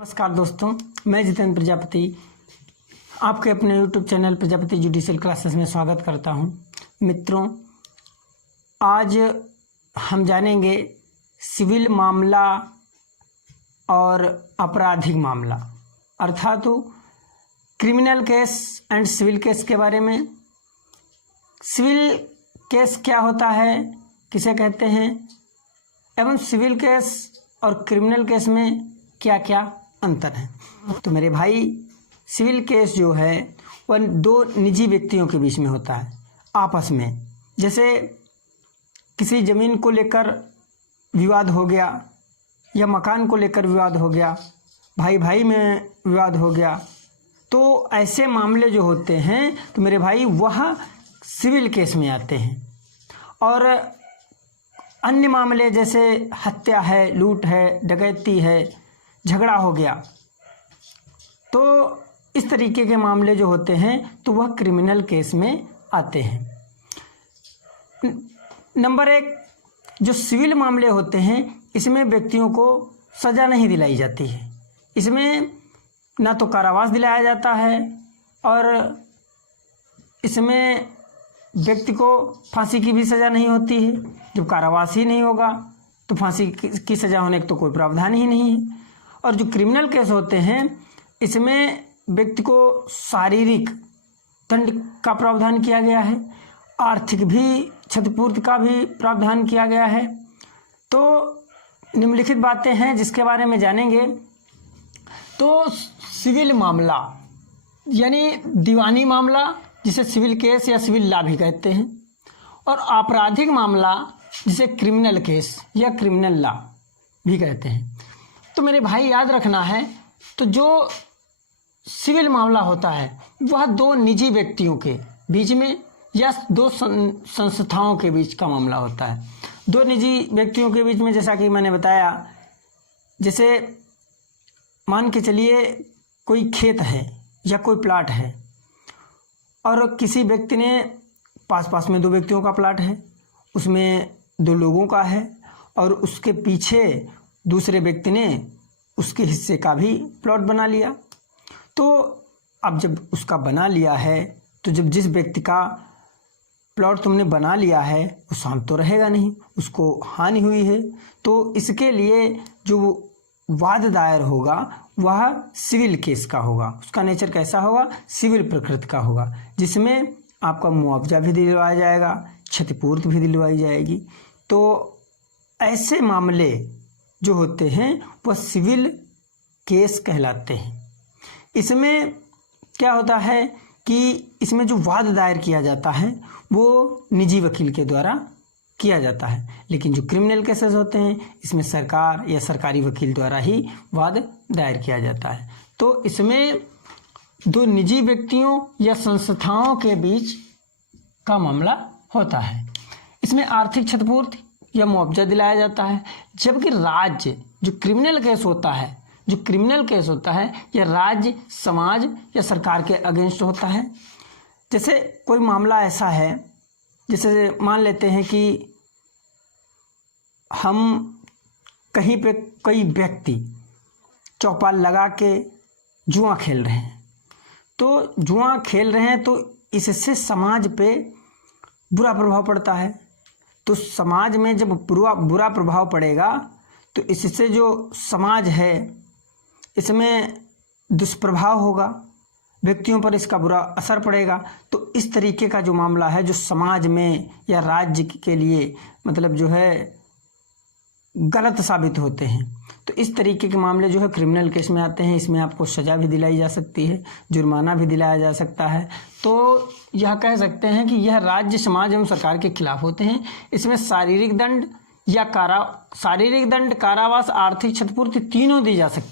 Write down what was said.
नमस्कार दोस्तों, मैं जितेंद्र प्रजापति आपके अपने YouTube channel Prajapati judicial classes में स्वागत करता हूं। मित्रों, आज हम जानेंगे सिविल मामला और आपराधिक मामला अर्थात criminal case and civil case के बारे में। सिविल केस क्या होता है, किसे कहते हैं, एवं सिविल केस और क्रिमिनल केस में क्या क्या अंतर है। तो मेरे भाई, सिविल केस जो है वह दो निजी व्यक्तियों के बीच में होता है आपस में। जैसे किसी ज़मीन को लेकर विवाद हो गया या मकान को लेकर विवाद हो गया, भाई भाई में विवाद हो गया, तो ऐसे मामले जो होते हैं तो मेरे भाई वह सिविल केस में आते हैं। और अन्य मामले जैसे हत्या है, लूट है, डकैती है, झगड़ा हो गया, तो इस तरीके के मामले जो होते हैं तो वह क्रिमिनल केस में आते हैं। नंबर एक, जो सिविल मामले होते हैं इसमें व्यक्तियों को सज़ा नहीं दिलाई जाती है। इसमें ना तो कारावास दिलाया जाता है और इसमें व्यक्ति को फांसी की भी सज़ा नहीं होती है। जब कारावास ही नहीं होगा तो फांसी की सज़ा होने का तो कोई प्रावधान ही नहीं है। और जो क्रिमिनल केस होते हैं इसमें व्यक्ति को शारीरिक दंड का प्रावधान किया गया है, आर्थिक भी क्षतिपूर्ति का भी प्रावधान किया गया है। तो निम्नलिखित बातें हैं जिसके बारे में जानेंगे। तो सिविल मामला यानी दीवानी मामला, जिसे सिविल केस या सिविल लॉ भी कहते हैं, और आपराधिक मामला जिसे क्रिमिनल केस या क्रिमिनल लॉ भी कहते हैं। तो मेरे भाई याद रखना है, तो जो सिविल मामला होता है वह दो निजी व्यक्तियों के बीच में या दो संस्थाओं के बीच का मामला होता है। दो निजी व्यक्तियों के बीच में, जैसा कि मैंने बताया, जैसे मान के चलिए कोई खेत है या कोई प्लाट है और किसी व्यक्ति ने पास में दो व्यक्तियों का प्लाट है, उसमें दो लोगों का है, और उसके पीछे दूसरे व्यक्ति ने उसके हिस्से का भी प्लॉट बना लिया। तो अब जब उसका बना लिया है तो जब जिस व्यक्ति का प्लॉट तुमने बना लिया है वो शांत तो रहेगा नहीं, उसको हानि हुई है। तो इसके लिए जो वाद दायर होगा वह सिविल केस का होगा। उसका नेचर कैसा होगा? सिविल प्रकृति का होगा, जिसमें आपका मुआवजा भी दिलवाया जाएगा, क्षतिपूर्ति भी दिलवाई जाएगी। तो ऐसे मामले जो होते हैं वह सिविल केस कहलाते हैं। इसमें क्या होता है कि इसमें जो वाद दायर किया जाता है वो निजी वकील के द्वारा किया जाता है, लेकिन जो क्रिमिनल केसेस होते हैं इसमें सरकार या सरकारी वकील द्वारा ही वाद दायर किया जाता है। तो इसमें दो निजी व्यक्तियों या संस्थाओं के बीच का मामला होता है। इसमें आर्थिक क्षतिपूर्ति या मुआवजा दिलाया जाता है। जबकि राज्य जो क्रिमिनल केस होता है यह राज्य, समाज या सरकार के अगेंस्ट होता है। जैसे कोई मामला ऐसा है, जैसे मान लेते हैं कि हम कहीं पे कोई व्यक्ति चौपाल लगा के जुआ खेल रहे हैं, तो जुआ खेल रहे हैं तो इससे समाज पे बुरा प्रभाव पड़ता है। तो समाज में जब बुरा प्रभाव पड़ेगा तो इससे जो समाज है इसमें दुष्प्रभाव होगा, व्यक्तियों पर इसका बुरा असर पड़ेगा। तो इस तरीके का जो मामला है जो समाज में या राज्य के लिए मतलब जो है गलत साबित होते हैं, तो इस तरीके के मामले जो है क्रिमिनल केस में आते हैं। इसमें आपको सज़ा भी दिलाई जा सकती है, जुर्माना भी दिलाया जा सकता है। तो यह कह सकते हैं कि यह राज्य, समाज एवं सरकार के खिलाफ होते हैं। इसमें शारीरिक दंड, कारावास, आर्थिक क्षतिपूर्ति तीनों दी जा सकती है।